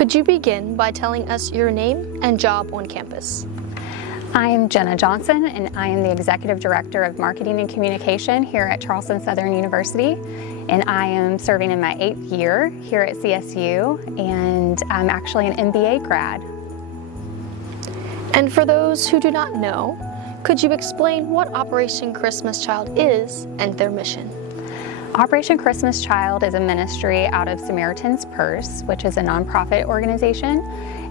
Could you begin by telling us your name and job on campus? I am Jenna Johnson, and I am the Executive Director of Marketing and Communication here at Charleston Southern University. And I am serving in my 8th year here at CSU, and I'm actually an MBA grad. And for those who do not know, could you explain what Operation Christmas Child is and their mission? Operation Christmas Child is a ministry out of Samaritan's Purse, which is a nonprofit organization.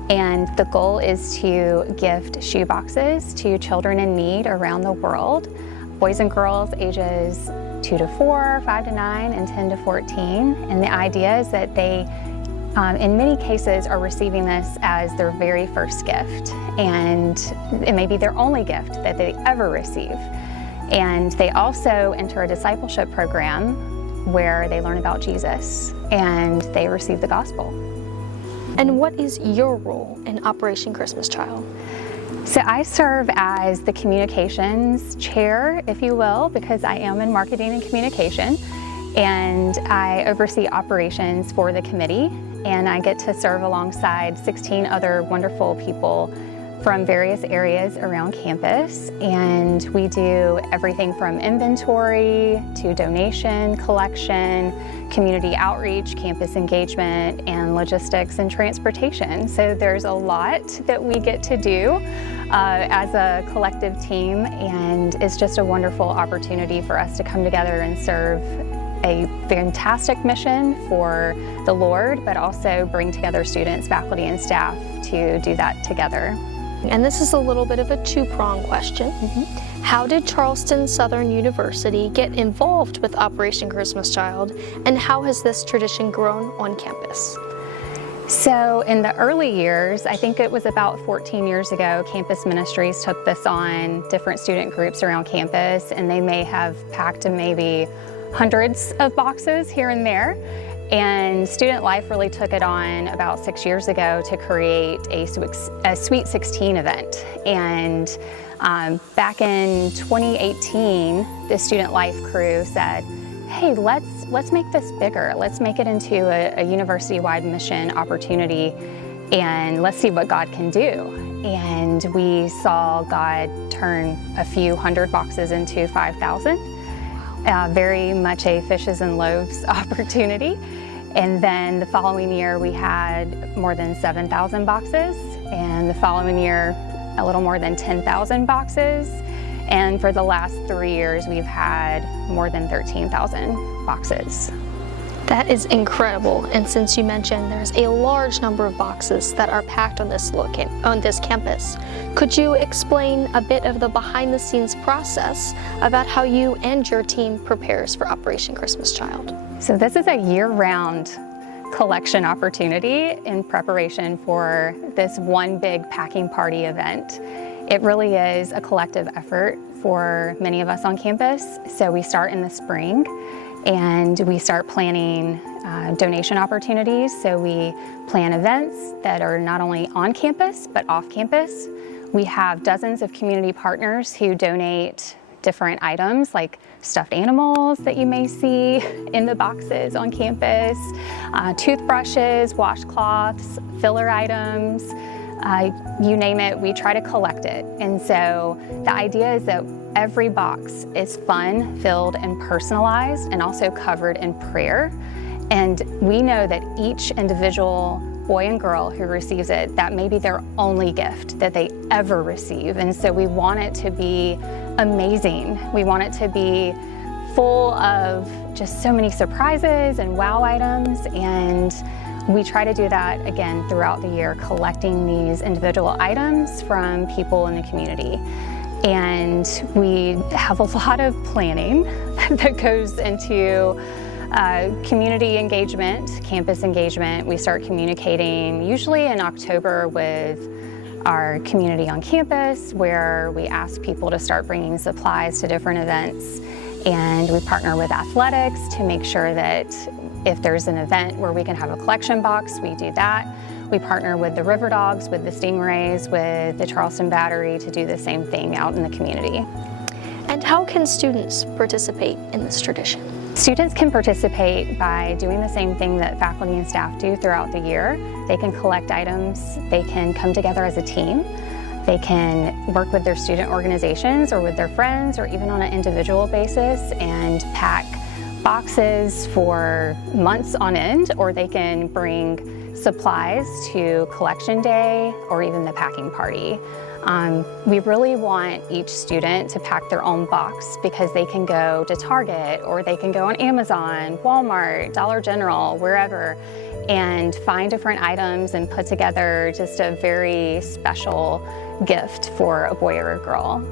And the goal is to gift shoe boxes to children in need around the world, boys and girls ages 2 to 4, 5 to 9, and 10 to 14. And the idea is that they, in many cases, are receiving this as their very first gift. And it may be their only gift that they ever receive. And they also enter a discipleship program where they learn about Jesus and they receive the gospel. And what is your role in Operation Christmas Child? So I serve as the communications chair, if you will, because I am in marketing and communication, and I oversee operations for the committee, and I get to serve alongside 16 other wonderful people from various areas around campus, and we do everything from inventory to donation, collection, community outreach, campus engagement, and logistics and transportation. So there's a lot that we get to do as a collective team, and it's just a wonderful opportunity for us to come together and serve a fantastic mission for the Lord, but also bring together students, faculty, and staff to do that together. And this is a little bit of a two-pronged question. How did Charleston Southern University get involved with Operation Christmas Child, and how has this tradition grown on campus? So in the early years, I think it was about 14 years ago, Campus Ministries took this on, different student groups around campus, and they may have packed maybe hundreds of boxes here and there. And Student Life really took it on about 6 years ago to create a Sweet 16 event. And back in 2018, the Student Life crew said, hey, let's make this bigger. Let's make it into a university-wide mission opportunity, and let's see what God can do. And we saw God turn a few hundred boxes into 5,000. Very much a fishes and loaves opportunity. And then the following year we had more than 7,000 boxes, and the following year a little more than 10,000 boxes. And for the last 3 years we've had more than 13,000 boxes. That is incredible. And since you mentioned there's a large number of boxes that are packed on this campus, could you explain a bit of the behind-the-scenes process about how you and your team prepares for Operation Christmas Child? So this is a year-round collection opportunity in preparation for this one big packing party event. It really is a collective effort for many of us on campus. So we start in the spring, and we start planning donation opportunities. So we plan events that are not only on campus, but off campus. We have dozens of community partners who donate different items like stuffed animals that you may see in the boxes on campus, toothbrushes, washcloths, filler items, you name it, we try to collect it. And so the idea is that every box is fun, filled, and personalized, and also covered in prayer. And we know that each individual boy and girl who receives it, that may be their only gift that they ever receive. And so we want it to be amazing. We want it to be full of just so many surprises and wow items. And we try to do that again throughout the year, collecting these individual items from people in the community. And we have a lot of planning that goes into community engagement, campus engagement. We start communicating usually in October with our community on campus, where we ask people to start bringing supplies to different events. And we partner with athletics to make sure that if there's an event where we can have a collection box, we do that. We partner with the River Dogs, with the Stingrays, with the Charleston Battery to do the same thing out in the community. And how can students participate in this tradition? Students can participate by doing the same thing that faculty and staff do throughout the year. They can collect items, they can come together as a team, they can work with their student organizations or with their friends or even on an individual basis and pack boxes for months on end, or they can bring supplies to collection day or even the packing party. We really want each student to pack their own box because they can go to Target or they can go on Amazon, Walmart, Dollar General, wherever, and find different items and put together just a very special gift for a boy or a girl.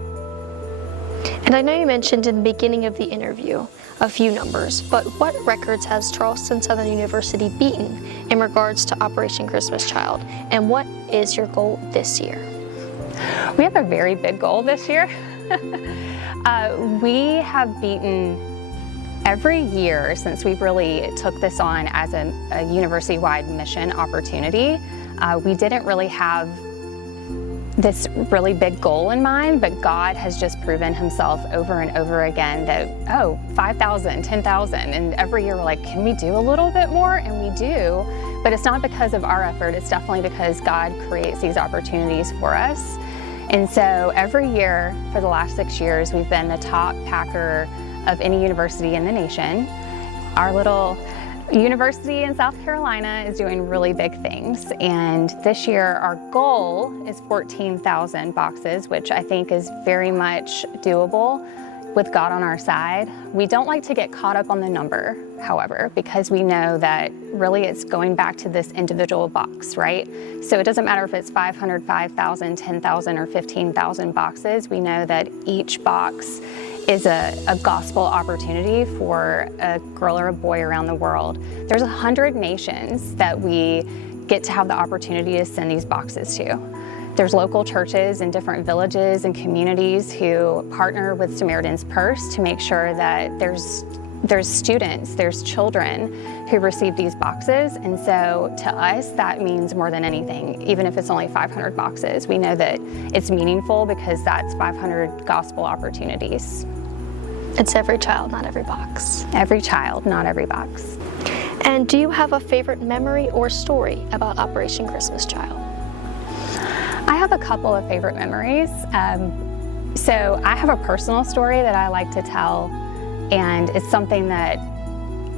And I know you mentioned in the beginning of the interview a few numbers, but what records has Charleston Southern University beaten in regards to Operation Christmas Child, and what is your goal this year? We have a very big goal this year. We have beaten every year since we really took this on as a university-wide mission opportunity. We didn't really have this really big goal in mind, but God has just proven himself over and over again that, 5,000, 10,000, and every year we're like, can we do a little bit more? And we do, but it's not because of our effort, it's definitely because God creates these opportunities for us. And so every year for the last 6 years, we've been the top packer of any university in the nation. Our little university in South Carolina is doing really big things, and this year our goal is 14,000 boxes, which I think is very much doable with God on our side. We don't like to get caught up on the number, however, because we know that really it's going back to this individual box, right? So it doesn't matter if it's 500, 5,000, 10,000, or 15,000 boxes. We know that each box is a gospel opportunity for a girl or a boy around the world. There's 100 nations that we get to have the opportunity to send these boxes to. There's local churches in different villages and communities who partner with Samaritan's Purse to make sure that there's students, there's children who receive these boxes. And so to us, that means more than anything, even if it's only 500 boxes. We know that it's meaningful because that's 500 gospel opportunities. It's every child, not every box. Every child, not every box. And do you have a favorite memory or story about Operation Christmas Child? I have a couple of favorite memories. So I have a personal story that I like to tell, and it's something that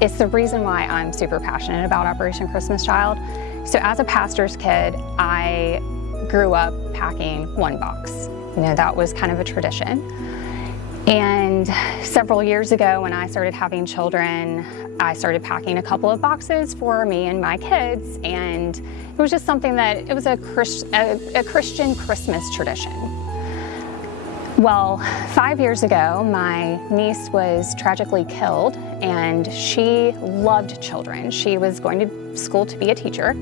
it's the reason why I'm super passionate about Operation Christmas Child. So as a pastor's kid, I grew up packing one box. You know, that was kind of a tradition. And several years ago when I started having children, I started packing a couple of boxes for me and my kids, and it was just something that, it was a Christian Christmas tradition. Well, 5 years ago, my niece was tragically killed, and she loved children. She was going to school to be a teacher.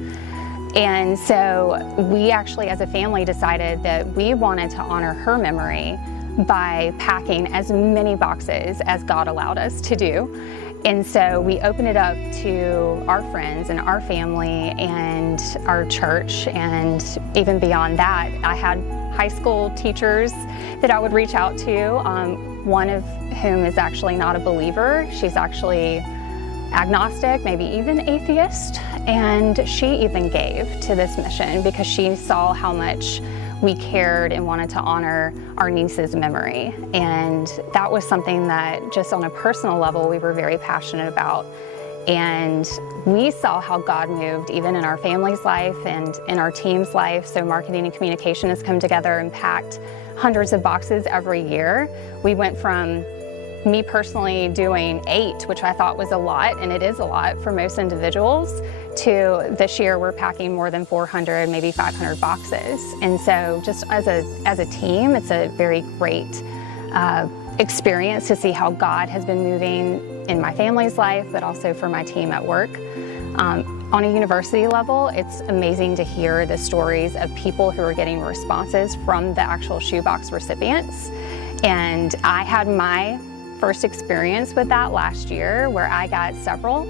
And so we actually, as a family, decided that we wanted to honor her memory by packing as many boxes as God allowed us to do. And so we opened it up to our friends and our family and our church, and even beyond that, I had high school teachers that I would reach out to, one of whom is actually not a believer. She's actually agnostic, maybe even atheist, and she even gave to this mission because she saw how much we cared and wanted to honor our niece's memory. And that was something that just on a personal level we were very passionate about. And we saw how God moved even in our family's life and in our team's life. So marketing and communication has come together and packed hundreds of boxes every year. We went from me personally doing 8, which I thought was a lot, and it is a lot for most individuals, to this year we're packing more than 400, maybe 500 boxes. And so just as a team, it's a very great experience to see how God has been moving in my family's life, but also for my team at work. On a university level, it's amazing to hear the stories of people who are getting responses from the actual shoebox recipients. And I had my first experience with that last year where I got several,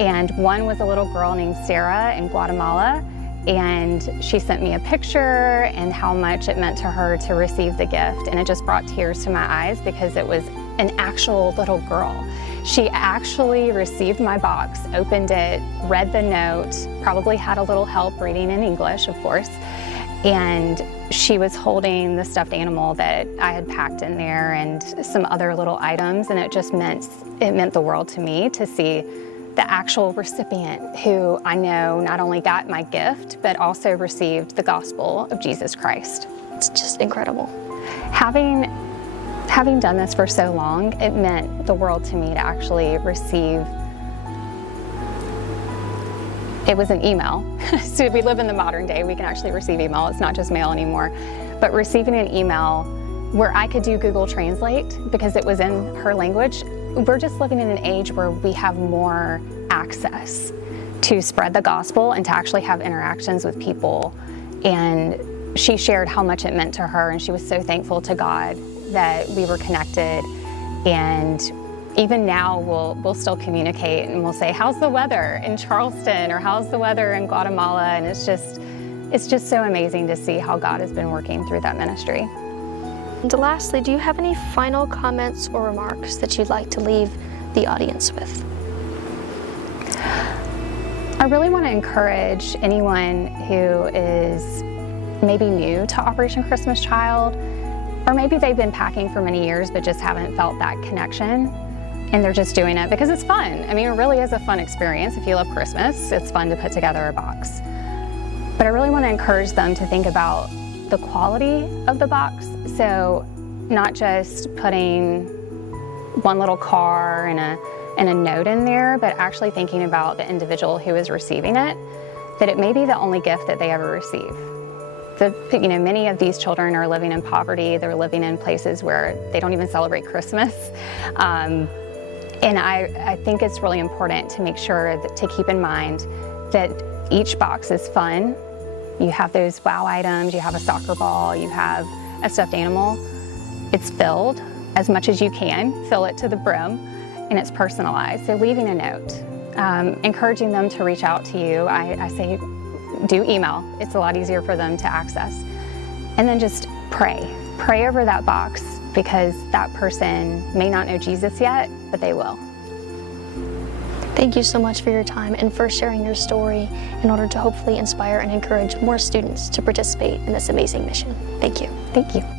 and one was a little girl named Sarah in Guatemala, and she sent me a picture and how much it meant to her to receive the gift, and it just brought tears to my eyes because it was an actual little girl. She actually received my box, opened it, read the note, probably had a little help reading in English, of course, and she was holding the stuffed animal that I had packed in there and some other little items, and it just meant the world to me to see the actual recipient who I know not only got my gift, but also received the gospel of Jesus Christ. It's just incredible. Having done this for so long, it meant the world to me to actually receive. It was an email. So we live in the modern day, we can actually receive email. It's not just mail anymore. But receiving an email where I could do Google Translate because it was in her language. We're just living in an age where we have more access to spread the gospel and to actually have interactions with people. And she shared how much it meant to her, and she was so thankful to God that we were connected. And even now we'll still communicate and we'll say, how's the weather in Charleston, or how's the weather in Guatemala? And it's just so amazing to see how God has been working through that ministry. And lastly, do you have any final comments or remarks that you'd like to leave the audience with? I really want to encourage anyone who is maybe new to Operation Christmas Child, or maybe they've been packing for many years but just haven't felt that connection, and they're just doing it because it's fun. I mean, it really is a fun experience. If you love Christmas, it's fun to put together a box. But I really want to encourage them to think about the quality of the box. So not just putting one little car and a note in there, but actually thinking about the individual who is receiving it, that it may be the only gift that they ever receive. Many of these children are living in poverty. They're living in places where they don't even celebrate Christmas. And I think it's really important to make sure to keep in mind that each box is fun. You have those wow items, you have a soccer ball, you have a stuffed animal. It's filled as much as you can, fill it to the brim, and it's personalized. So leaving a note, encouraging them to reach out to you. I say do email. It's a lot easier for them to access. And then just pray. Pray over that box, because that person may not know Jesus yet, but they will. Thank you so much for your time and for sharing your story in order to hopefully inspire and encourage more students to participate in this amazing mission. Thank you. Thank you.